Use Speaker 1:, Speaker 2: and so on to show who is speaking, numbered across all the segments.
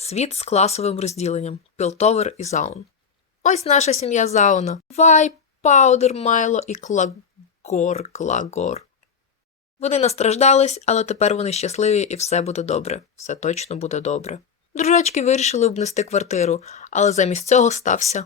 Speaker 1: Світ з класовим розділенням. Пілтовер і Заун. Ось наша сім'я Зауна. Вай, Паудер, Майло і Клагор. Вони настраждались, але тепер вони щасливі і все буде добре. Все точно буде добре. Дружачки вирішили обнести квартиру, але замість цього стався...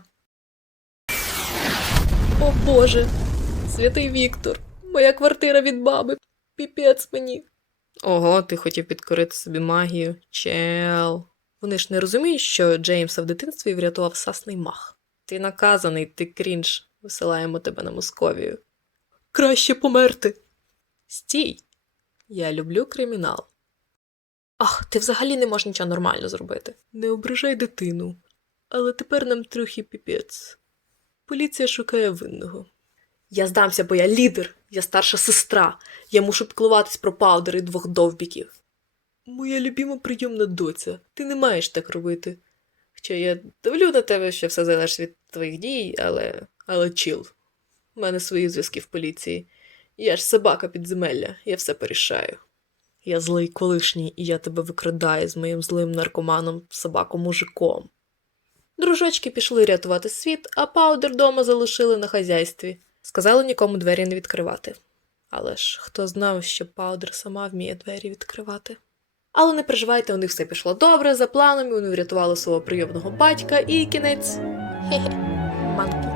Speaker 1: О боже! Святий Віктор! Моя квартира від баби! Піпець мені! Ого, ти хотів підкорити собі магію. Чел. Вони ж не розуміють, що Джеймса в дитинстві врятував сасний мах. Ти наказаний, ти крінж. Висилаємо тебе на Московію. Краще померти. Стій. Я люблю кримінал. Ах, ти взагалі не можеш нічого нормально зробити. Не ображай дитину. Але тепер нам трохи піпець. Поліція шукає винного. Я здамся, бо я лідер. Я старша сестра. Я мушу піклуватись про Паудер і двох довбіків. Моя любима прийомна доця. Ти не маєш так робити. Хоча я дивлю на тебе, що все залежить від твоїх дій, але чіл. У мене свої зв'язки в поліції. Я ж собака підземелля, я все порішаю. Я злий колишній, і я тебе викрадаю з моїм злим наркоманом, собаком-мужиком. Дружочки пішли рятувати світ, а Паудер дома залишили на хазяйстві. Сказали нікому двері не відкривати. Але ж хто знав, що Паудер сама вміє двері відкривати. Але не переживайте, у них все пішло добре, за планом, і вони врятували свого прийомного батька, і кінець. Хе-хе. Манки.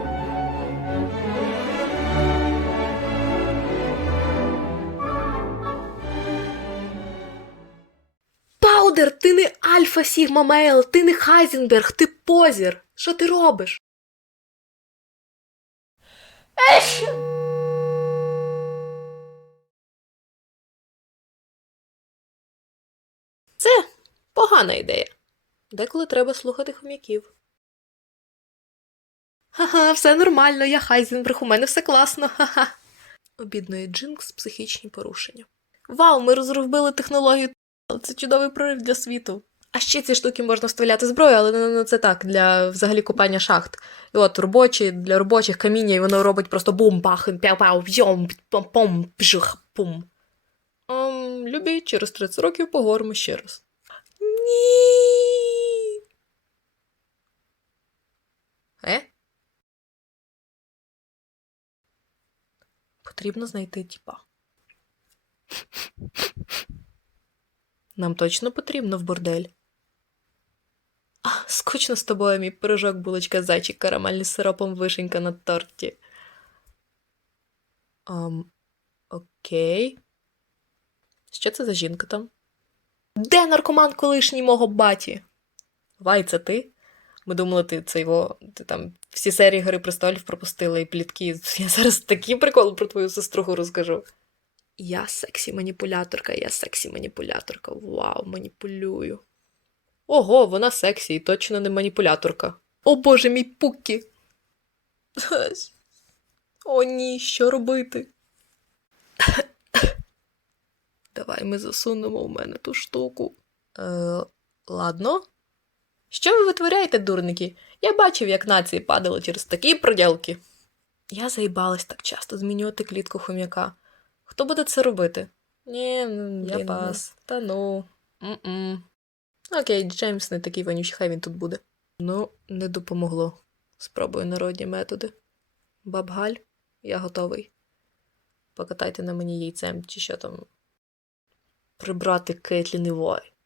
Speaker 1: Паудер, ти не Альфа Сігма Мейл, ти не Хайзенберг, ти позір. Що ти робиш? Це погана ідея. Деколи треба слухати хом'яків. Ха-ха, все нормально, я Хайзенберг, у мене все класно, ха-ха. Обідної Джинкс психічні порушення. Вау, ми розробили технологію, це чудовий прорив для світу. А ще ці штуки можна вставляти зброю, але не це так, для взагалі копання шахт. І от для робочих каміння, і воно робить просто бум-бах, пяу-пяу, б'йом, пом-пом, пжух, пум. Любі, через 30 років поговоримо ще раз. Ні. Потрібно знайти тіпа. Нам точно потрібно в бордель. Скучно з тобою, мій пирожок, булочка, зайчик, карамельний з сиропом, вишенька на торті. Окей. Що це за жінка там? Де наркоман колишній мого баті? Вай, це ти? Ми думали, ти там всі серії Гри престолів пропустила і плітки. Я зараз такий прикол про твою сеструху розкажу. Я сексі-маніпуляторка. Вау, маніпулюю. Ого, вона сексі і точно не маніпуляторка. О боже, мій Пуккі. О ні, що робити? Давай ми засунемо в мене ту штуку. Ладно. Що ви витворяєте, дурники? Я бачив, як нації падали через такі проділки. Я заїбалась так часто змінювати клітку хом'яка. Хто буде це робити? Ні, я пас. Та ну. Окей, Джеймс не такий вонючий, хай він тут буде. Ну, не допомогло. Спробую народні методи. Баб Галь, я готовий. Покатайте на мені яйцем, чи що там. Прибрати Кейтлін і Вой.